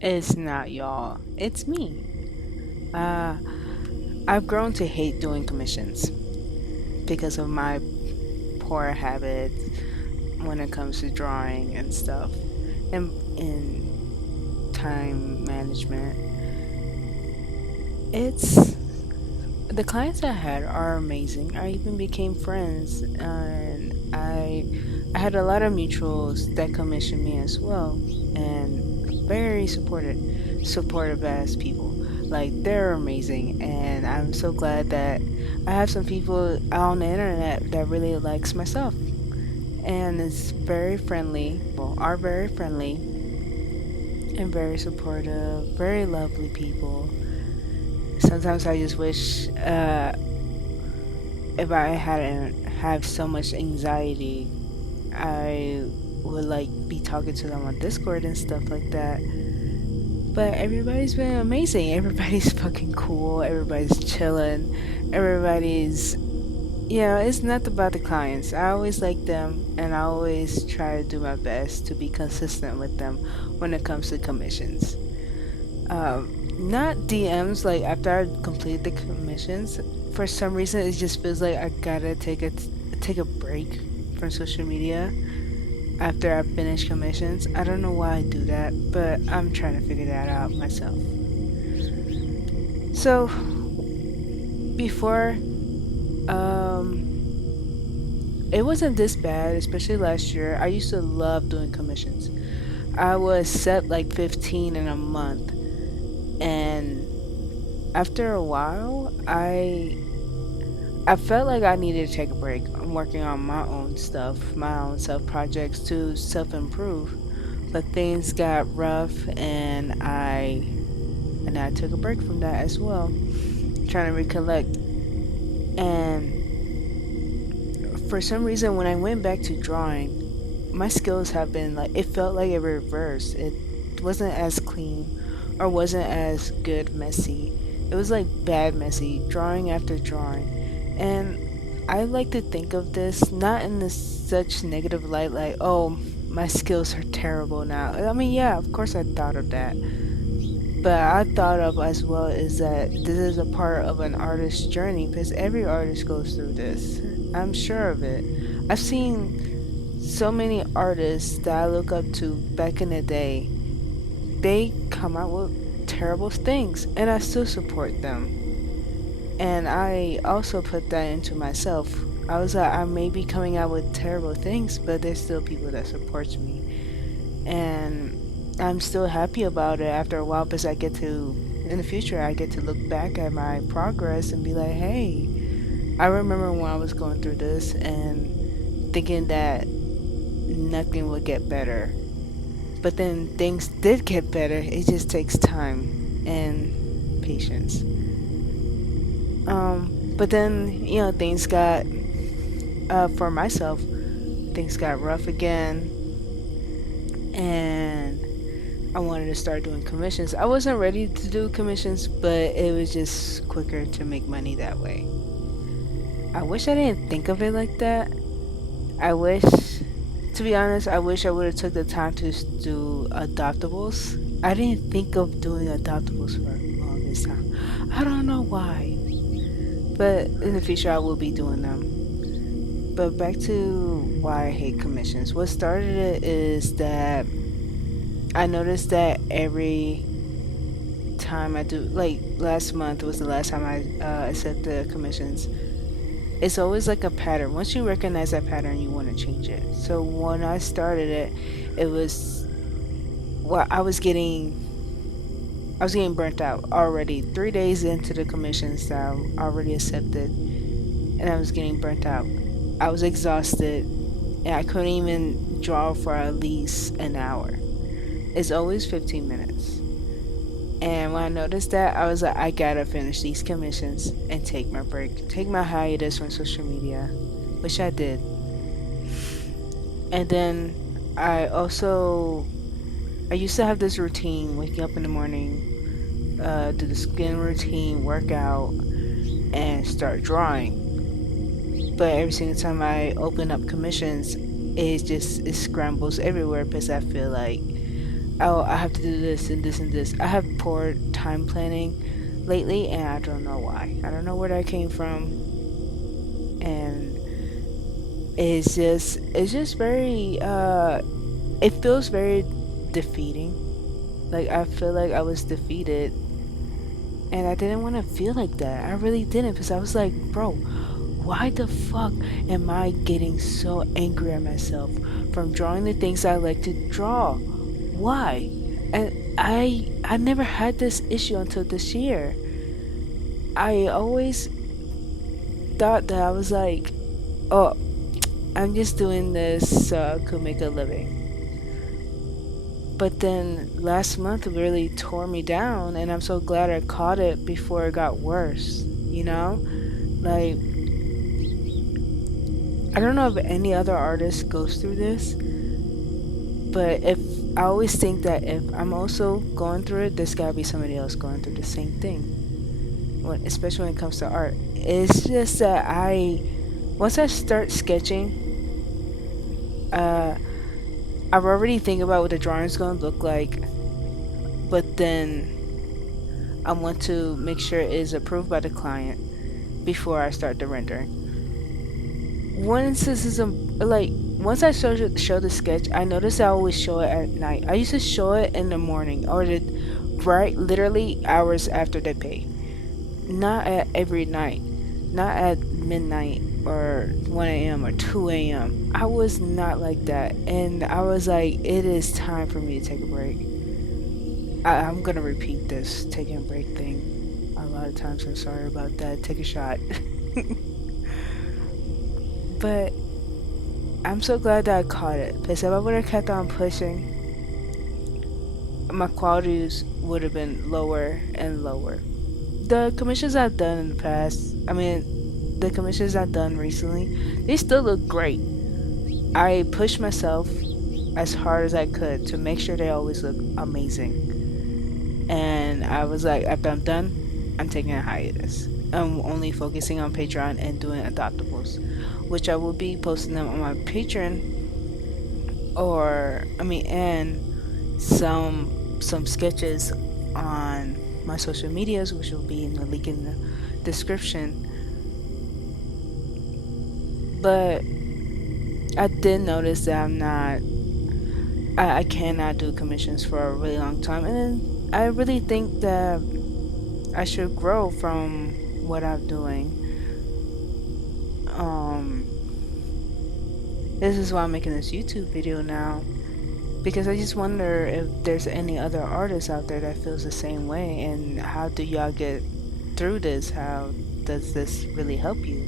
It's not y'all, it's me. Uh, I've grown to hate doing commissions because of my poor habits when it comes to drawing and stuff, and in time management. It's the clients I had are amazing. I even became friends, and I had a lot of mutuals that commissioned me as well, and very supportive as people. Like they're amazing, and I'm so glad that I have some people on the internet that really likes my stuff, and it's very friendly. Well, are very friendly and very supportive, very lovely people. Sometimes I just wish if I hadn't have so much anxiety, I would like be talking to them on Discord and stuff like that. But everybody's been amazing. Everybody's fucking cool. Everybody's chilling. Everybody's, it's not about the clients. I always like them, and I always try to do my best to be consistent with them when it comes to commissions. Not DMs, like after I complete the commissions, for some reason it just feels like I gotta take a break from social media after I finish commissions. I don't know why I do that, but I'm trying to figure that out myself. So before, it wasn't this bad, especially last year. I used to love doing commissions. I was set like 15 in a month, and after a while, I felt like I needed to take a break. I'm working on my own stuff, my own self projects to self improve. But things got rough, and I took a break from that as well, trying to recollect. And for some reason, when I went back to drawing, my skills have been like it felt like a reverse. It wasn't as clean or wasn't as good messy. It was like bad messy, drawing after drawing. And I like to think of this not in this such negative light, like, oh, my skills are terrible now. I mean, yeah, of course I thought of that. But I thought of as well is that this is a part of an artist's journey because every artist goes through this. I'm sure of it. I've seen so many artists that I look up to back in the day. They come out with terrible things, and I still support them. And I also put that into myself. I was like, I may be coming out with terrible things, but there's still people that supports me, and I'm still happy about it after a while because in the future, I get to look back at my progress and be like, hey, I remember when I was going through this and thinking that nothing would get better. But then things did get better. It just takes time and patience. But then, things got, for myself, things got rough again. And I wanted to start doing commissions. I wasn't ready to do commissions, but it was just quicker to make money that way. I wish I didn't think of it like that. I wish, to be honest, I wish I would have took the time to do adoptables. I didn't think of doing adoptables for the longest time. I don't know why, but in the future I will be doing them. But back to why I hate commissions. What started it is that I noticed that every time I do, like last month was the last time I accepted commissions. It's always like a pattern. Once you recognize that pattern, you want to change it. So when I started it, it was well, I was getting burnt out already. 3 days into the commissions that I already accepted, and I was getting burnt out. I was exhausted, and I couldn't even draw for at least an hour. It's always 15 minutes. And when I noticed that, I was like, I gotta finish these commissions and take my break, take my hiatus from social media, which I did. And then I used to have this routine, waking up in the morning, do the skin routine, work out, and start drawing. But every single time I open up commissions, it scrambles everywhere because I feel like oh, I have to do this and this and this. I have poor time planning lately, and I don't know why. I don't know where that came from, and it's just very it feels very defeating. Like I feel like I was defeated, and I didn't want to feel like that. I really didn't, because I was like, bro, why the fuck am I getting so angry at myself from drawing the things I like to draw? Why? And I never had this issue until this year. I always thought that I was like, oh, I'm just doing this so I could make a living. But then last month really tore me down, and I'm so glad I caught it before it got worse, you know? Like, I don't know if any other artist goes through this, but if I always think that if I'm also going through it, there's gotta be somebody else going through the same thing. Especially when it comes to art, it's just that once I start sketching, uh, I already think about what the drawing's gonna look like, but then I want to make sure it is approved by the client before I start the rendering. Once this is like once I show the sketch, I notice I always show it at night. I used to show it in the morning or right literally hours after they pay. Not at every night, not at midnight or 1 a.m. or 2 a.m. I was not like that, and I was like, it is time for me to take a break. I'm gonna repeat this taking a break thing a lot of times. I'm sorry about that. Take a shot. But I'm so glad that I caught it, because if I would have kept on pushing, my qualities would have been lower and lower. The commissions I've done in the past, I mean, the commissions I've done recently, they still look great. I pushed myself as hard as I could to make sure they always look amazing. And I was like, after I'm done, I'm taking a hiatus. I'm only focusing on Patreon and doing adoptables, which I will be posting them on my Patreon, and some sketches on my social medias, which will be in the link in the description. But I did notice that I cannot do commissions for a really long time, and then I really think that I should grow from what I'm doing. This is why I'm making this YouTube video now, because I just wonder if there's any other artists out there that feels the same way, and how do y'all get through this? How does this really help you?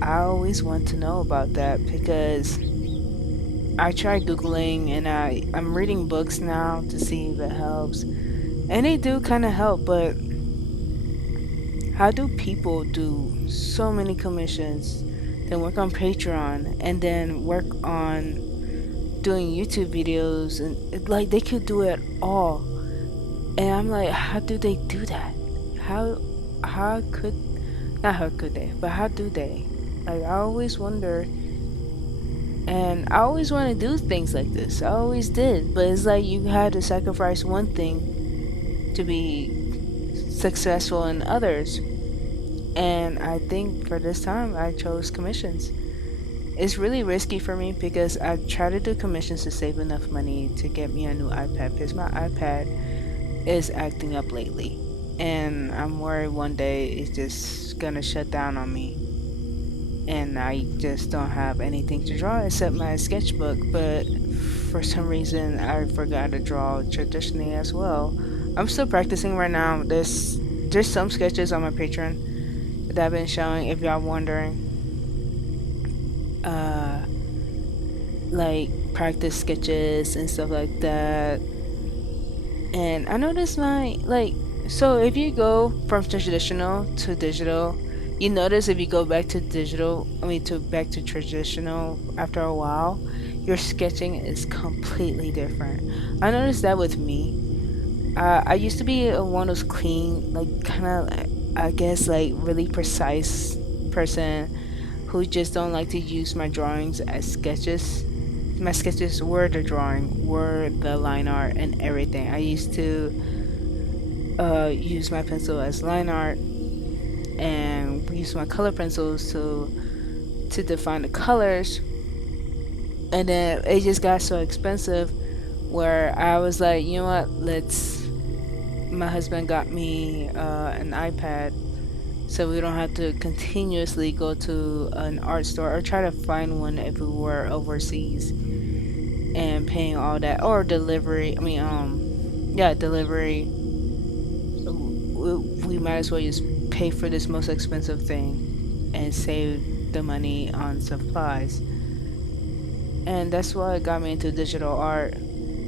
I always want to know about that, because I tried Googling, and I'm reading books now to see if it helps, and they do kind of help, but how do people do so many commissions, then work on Patreon, and then work on doing YouTube videos, and like they could do it all, and I'm like, how do they do that? How could not how could they, but how do they? Like, I always wonder, and I always want to do things like this. I always did, but it's like you had to sacrifice one thing to be successful in others. And I think for this time I chose commissions. It's really risky for me, because I try to do commissions to save enough money to get me a new iPad, because my iPad is acting up lately, and I'm worried one day it's just gonna shut down on me, and I just don't have anything to draw except my sketchbook. But for some reason I forgot to draw traditionally as well. I'm still practicing right now. There's some sketches on my Patreon that I've been showing, if y'all wondering. Like practice sketches and stuff like that. And I noticed so if you go from traditional to digital, you notice if you go back to back to traditional after a while, your sketching is completely different. I noticed that with me. I used to be one of those clean, like kind of, I guess, like really precise person who just don't like to use my drawings as sketches my sketches were the drawing, were the line art and everything. I used to use my pencil as line art and use my color pencils to define the colors. And then it just got so expensive where I was like, you know what, let's. My husband got me an iPad so we don't have to continuously go to an art store or try to find one if we were overseas and paying all that or delivery. I mean, yeah, delivery. We might as well just pay for this most expensive thing and save the money on supplies. And that's why it got me into digital art.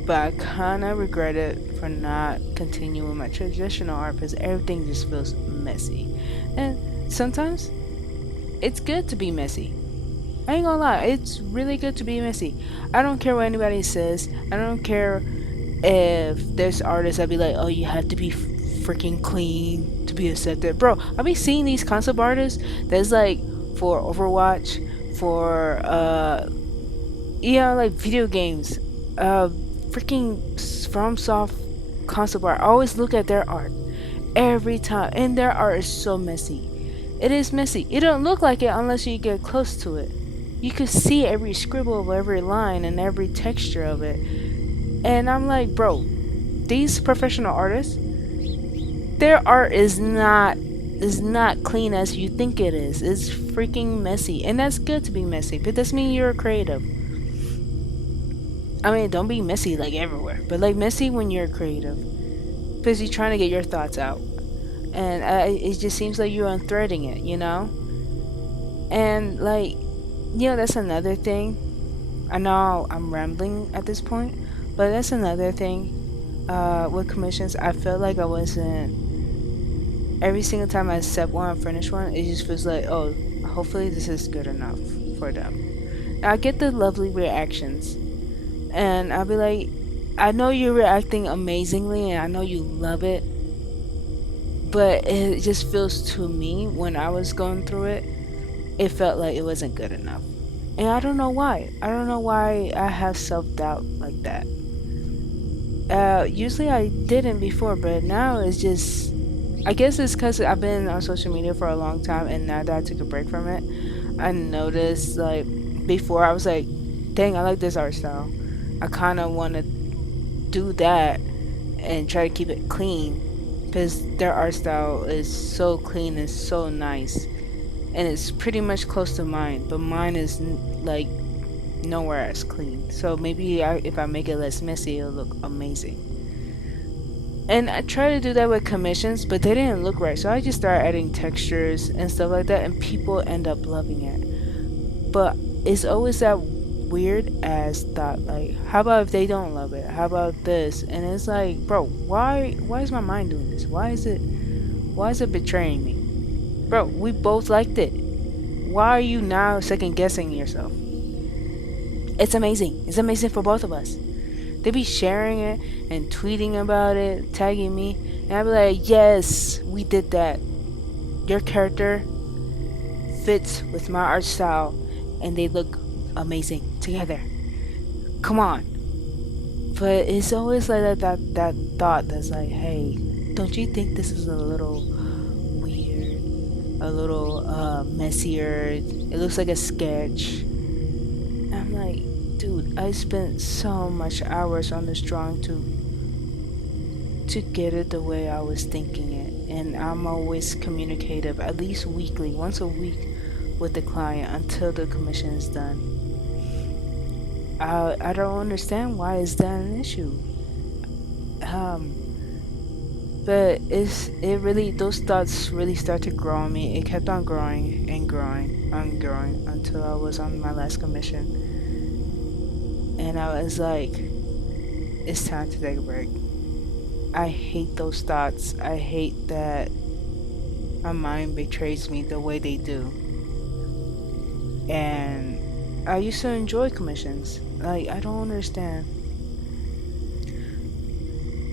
But I kind of regret it for not continuing my traditional art because everything just feels messy. And sometimes it's good to be messy. I ain't gonna lie, it's really good to be messy. I don't care what anybody says. I don't care if there's artists that be like, oh, you have to be freaking clean to be accepted. Bro, I'll be seeing these concept artists that's like for Overwatch, for yeah, like video games, freaking FromSoft concept art. I always look at their art every time, and their art is so messy. It is messy. It don't look like it unless you get close to it. You could see every scribble of every line and every texture of it. And I'm like, bro, these professional artists, their art is not clean as you think it is. It's freaking messy. And that's good to be messy, but that means you're creative. I mean, don't be messy like everywhere, but like messy when you're creative. Because you're trying to get your thoughts out. And it just seems like you're unthreading it, you know? And like, that's another thing. I know I'm rambling at this point, but that's another thing. With commissions, I felt like I wasn't. Every single time I accept one or finish one, it just feels like, oh, hopefully this is good enough for them. I get the lovely reactions, and I'll be like, I know you're reacting amazingly, and I know you love it, but it just feels to me when I was going through it, it felt like it wasn't good enough. And I don't know why. I don't know why I have self doubt like that. Usually I didn't before, but now it's just. I guess it's because I've been on social media for a long time, and now that I took a break from it, I noticed like before I was like, dang, I like this art style. I kind of want to do that and try to keep it clean because their art style is so clean and so nice, and it's pretty much close to mine, but mine is like nowhere as clean. So maybe if I make it less messy, it'll look amazing. And I try to do that with commissions, but they didn't look right. So I just started adding textures and stuff like that, and people end up loving it. But it's always that weird ass thought, like, how about if they don't love it? How about this? And it's like, bro, why is my mind doing this? Why is it betraying me? Bro, we both liked it. Why are you now second guessing yourself? It's amazing. It's amazing for both of us. They be sharing it and tweeting about it, tagging me, and I be like, yes, we did that. Your character fits with my art style, and they look amazing together. Come on. But it's always like that thought that's like, hey, don't you think this is a little weird, a little messier? It looks like a sketch. And I'm like, dude, I spent so much hours on this drawing to get it the way I was thinking it. And I'm always communicative, at least weekly, once a week with the client until the commission is done. I don't understand why is that an issue. But it really, those thoughts really start to grow on me. It kept on growing and growing and growing until I was on my last commission. And I was like, it's time to take a break. I hate those thoughts. I hate that my mind betrays me the way they do. And I used to enjoy commissions. Like, I don't understand.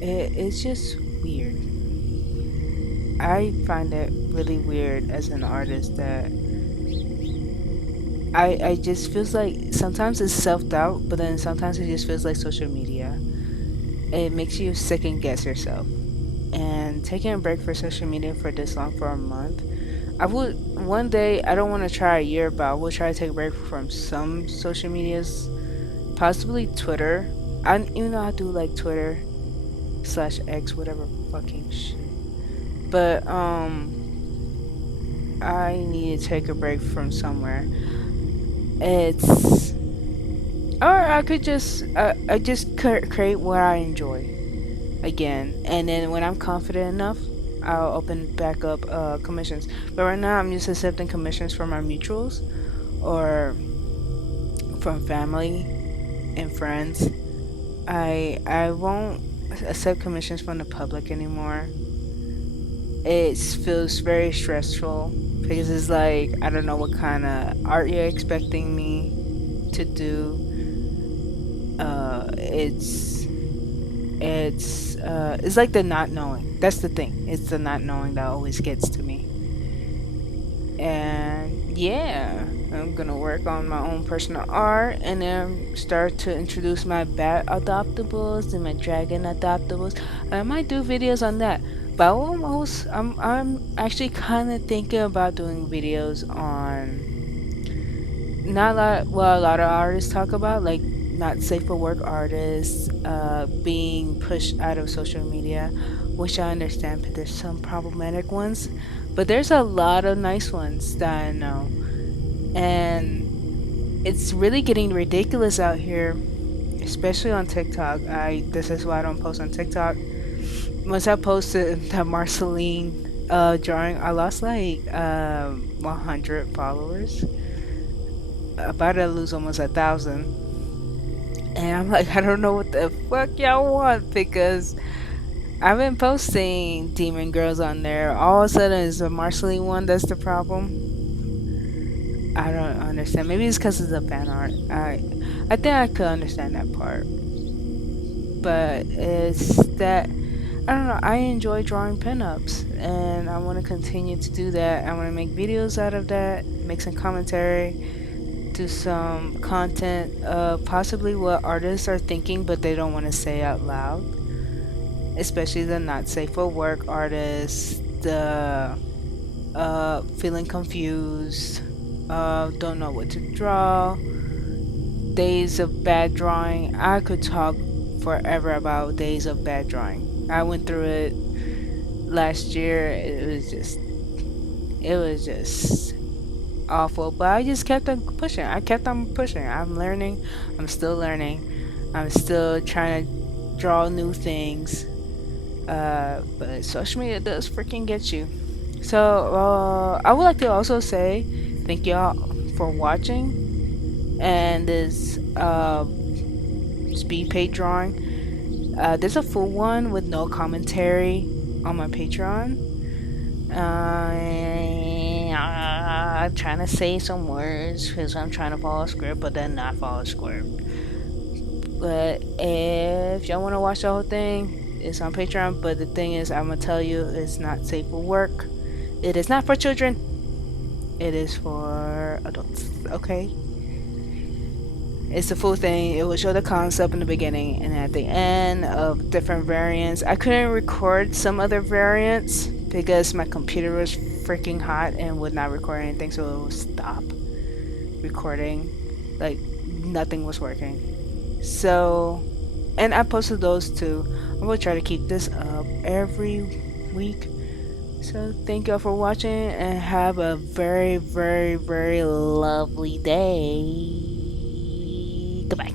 It's just weird. I find it really weird as an artist that I just feels like sometimes it's self doubt, but then sometimes it just feels like social media. It makes you second guess yourself. And taking a break for social media for this long, for a month, I would one day. I don't want to try a year, but I will try to take a break from some social medias, possibly Twitter. I even though I do like Twitter slash X, whatever fucking shit. But I need to take a break from somewhere. It's or I could just I just create what I enjoy again, and then when I'm confident enough, I'll open back up commissions. But right now, I'm just accepting commissions from our mutuals or from family and friends. I won't accept commissions from the public anymore. It feels very stressful because it's like I don't know what kind of art you're expecting me to do. It's like the not knowing. That's the thing. It's the not knowing that always gets to me. And yeah, I'm gonna work on my own personal art and then start to introduce my bat adoptables and my dragon adoptables. I might do videos on that. But I'm actually kind of thinking about doing videos on not a lot, well, a lot of artists talk about, like not safe for work artists being pushed out of social media, which I understand, but there's some problematic ones, but there's a lot of nice ones that I know. And it's really getting ridiculous out here, especially on TikTok. I This is why I don't post on TikTok. Once I posted the Marceline drawing, I lost like 100 followers, about to lose almost 1,000. And I'm like, I don't know what the fuck y'all want because I've been posting Demon Girls on there. All of a sudden, it's a Marceline one that's the problem. I don't understand. Maybe it's because it's a fan art. I think I could understand that part. But it's that I don't know. I enjoy drawing pinups, and I want to continue to do that. I want to make videos out of that, make some commentary, do some content, possibly what artists are thinking, but they don't want to say out loud. Especially the not safe for work artists, the feeling confused, don't know what to draw, days of bad drawing. I could talk forever about days of bad drawing. I went through it last year. It was just awful, but I just kept on pushing. I kept on pushing. I'm learning. I'm still learning. I'm still trying to draw new things. But social media does freaking get you. So, I would like to also say thank y'all for watching and this speed paint drawing. There's a full one with no commentary on my Patreon. I'm trying to say some words because I'm trying to follow a script, but then not follow a script. But if y'all want to watch the whole thing, it's on Patreon. But the thing is, I'm gonna tell you, it's not safe for work. It is not for children. It is for adults. Okay. It's the full thing. It will show the concept in the beginning and at the end of different variants. I couldn't record some other variants because my computer was freaking hot and would not record anything, so it would stop recording. Like nothing was working. So, and I posted those too. I'm gonna try to keep this up every week. So thank y'all for watching and have a very, very, very lovely day. Goodbye.